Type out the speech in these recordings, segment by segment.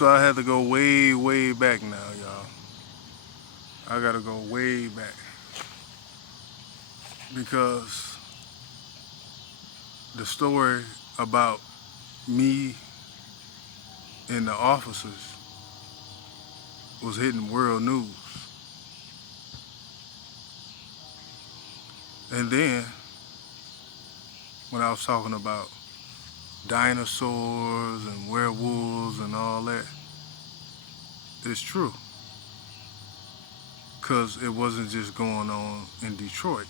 So I had to go way, way back now, y'all. I gotta go way back because the story about me and the officers was hitting world news. And then when I was talking about dinosaurs and werewolves and all that, it's true. Because it wasn't just going on in Detroit.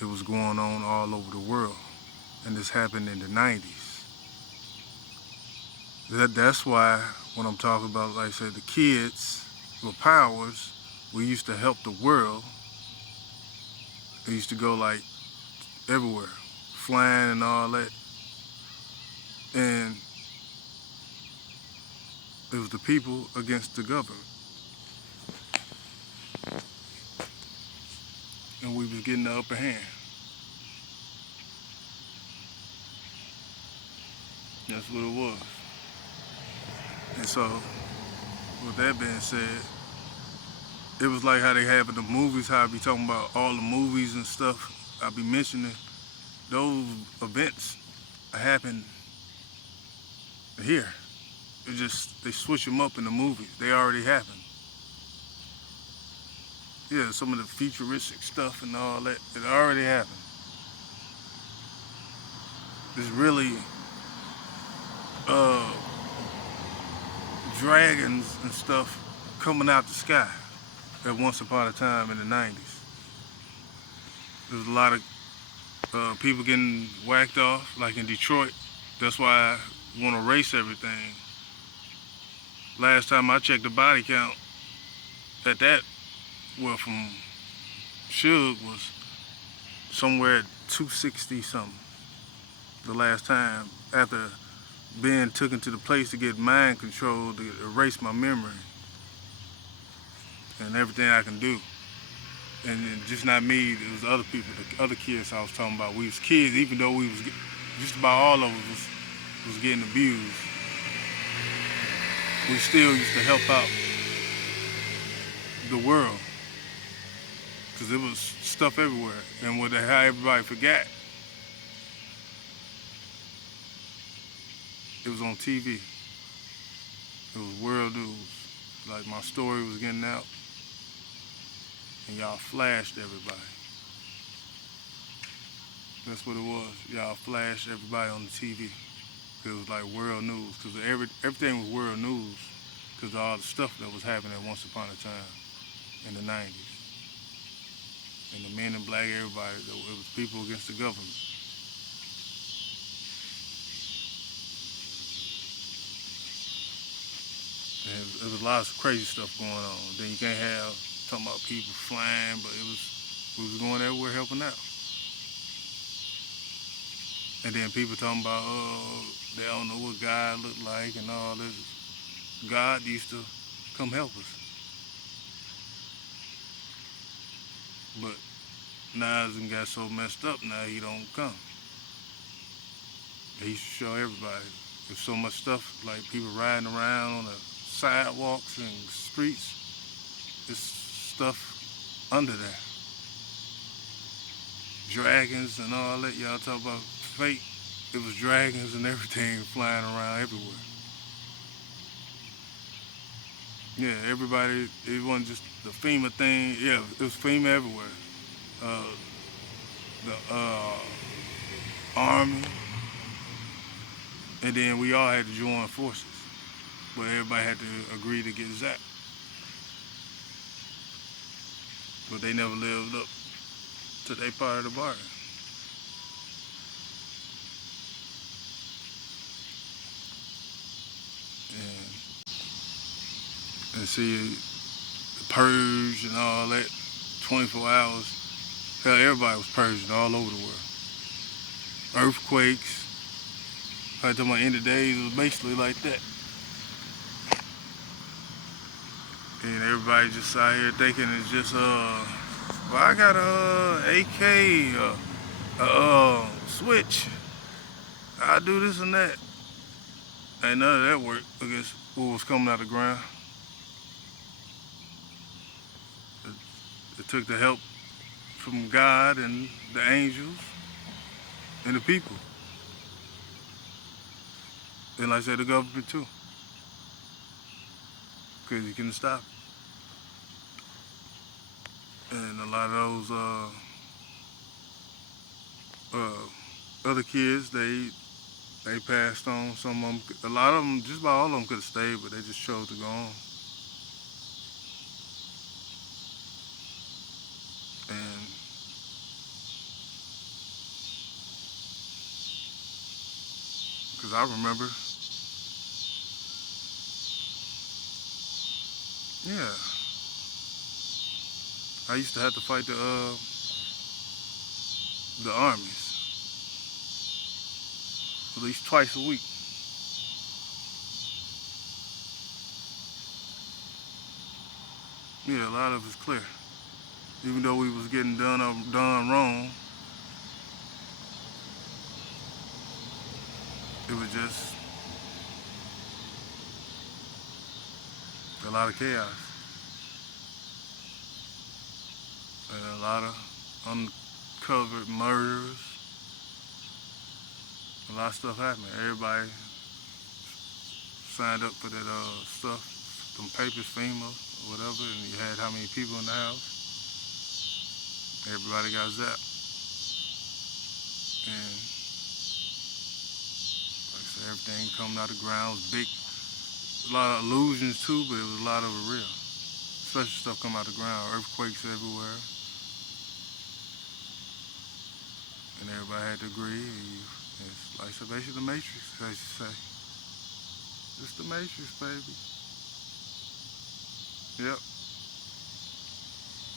It was going on all over the world. And this happened in the 90s. That's why when I'm talking about, like I said, the kids with powers, we used to help the world. They used to go like everywhere, flying and all that. And it was the people against the government. And we was getting the upper hand. That's what it was. And so, with that being said, it was like how they have in the movies, how I be talking about all the movies and stuff. I be mentioning those events happen here. It just, they switch them up in the movies. They already happened. Yeah, some of the futuristic stuff and all that, it already happened. It's really uh, dragons and stuff coming out the sky at once upon a time in the 90s. There was a lot of people getting whacked off, like in Detroit. That's why I want to erase everything. Last time I checked the body count at that, well, from Suge was somewhere at 260 something. The last time, after being taken to the place to get mind control to erase my memory and everything I can do. And just not me, it was other people, the other kids I was talking about. We was kids, even though we was, just about all of us was getting abused. We still used to help out the world. Because there was stuff everywhere. And how everybody forgot, it was on TV. It was world news. Like my story was getting out. And y'all flashed everybody. That's what it was. Y'all flashed everybody on the TV. It was like world news. Because everything was world news. Because of all the stuff that was happening once upon a time in the 90s. And the men in black, everybody, it was people against the government. And there was lots of crazy stuff going on. Then you can't have talking about people flying, but we was going everywhere helping out. And then people talking about, oh, they don't know what God looked like and all this. God used to come help us. But now it got so messed up, now he don't come. He should show everybody. There's so much stuff, like people riding around on the sidewalks and streets. There's stuff under there. Dragons and all that, y'all talk about fake. It was dragons and everything flying around everywhere. Yeah, everybody, it wasn't just the FEMA thing. Yeah, it was FEMA everywhere. The Army, and then we all had to join forces. But everybody had to agree to get zapped. But they never lived up to their part of the bargain. And see, the purge and all that, 24 hours. Hell, everybody was purging all over the world. Earthquakes. I talking about end of days, it was basically like that. And everybody just out here thinking it's just, well, I got a AK, switch. I do this and that. Ain't none of that work against what was coming out of the ground. It, it took the help from God and the angels and the people. And like I said, the government too. Because you couldn't stop it. And a lot of those other kids, they passed on. Some of them, a lot of them, just about all of them could have stayed, but they just chose to go on. And because I remember, yeah, I used to have to fight the armies at least twice a week. Yeah, a lot of it's clear. Even though we was getting done wrong, it was just a lot of chaos and a lot of uncovered murders. A lot of stuff happened. Everybody signed up for that stuff, them papers, FEMA, or whatever, and you had how many people in the house. Everybody got zapped. And like I said, everything coming out of the ground was big. A lot of illusions too, but it was a lot of it real. Special stuff come out of the ground, earthquakes everywhere. And everybody had to agree. It's like so basically the Matrix, as you say. It's the Matrix, baby. Yep.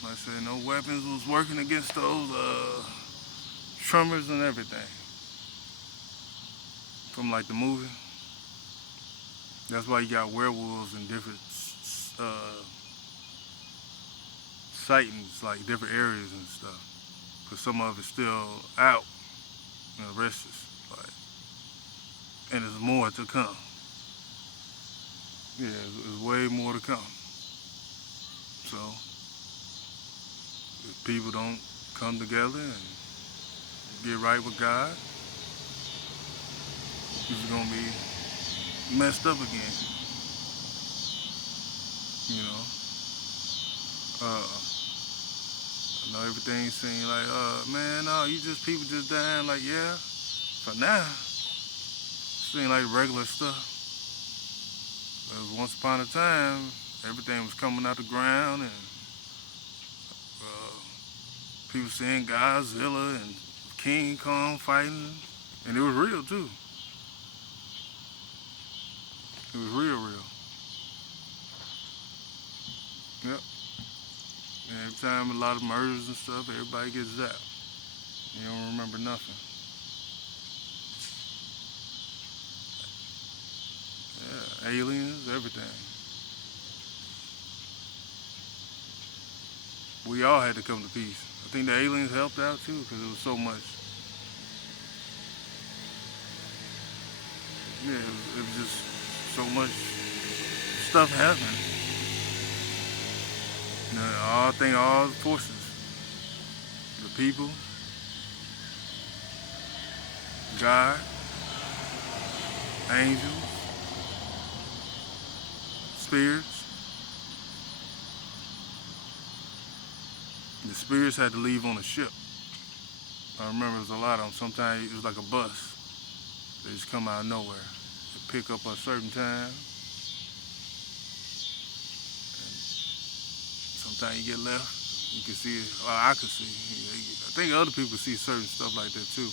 Like I said, no weapons was working against those tremors and everything. From like the movie. That's why you got werewolves in different uh, sightings, like different areas and stuff. Cause some of it's still out, and the rest is like, and there's more to come. Yeah, there's way more to come. So if people don't come together and get right with God, it's gonna be messed up again. You know, I know everything seems like, man, no, you just people just dying. Like, yeah, for now, seems like regular stuff. But once upon a time, everything was coming out the ground, and uh, people seeing Godzilla and King Kong fighting, and it was real too. It was real, real. Yep. And every time a lot of murders and stuff, everybody gets zapped. You don't remember nothing. Yeah, aliens, everything. We all had to come to peace. I think the aliens helped out too, because it was so much. Yeah, it was just so much stuff happening. You know, all the forces, the people, God, angels, spirits. The spirits had to leave on a ship. I remember it was a lot of them. Sometimes it was like a bus. They just come out of nowhere. They pick up at a certain time. Sometimes you get left. You can see it. Well, I could see. I think other people see certain stuff like that too.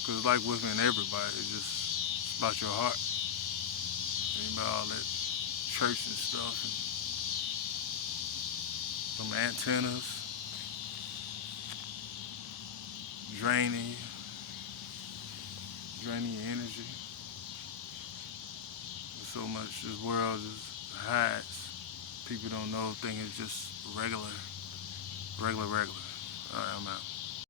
Because it's like within everybody. It's about your heart. Ain't about all that church and stuff. And some antennas draining you, draining your energy. There's so much this world just hides. People don't know, think it's just regular. All right, I'm out.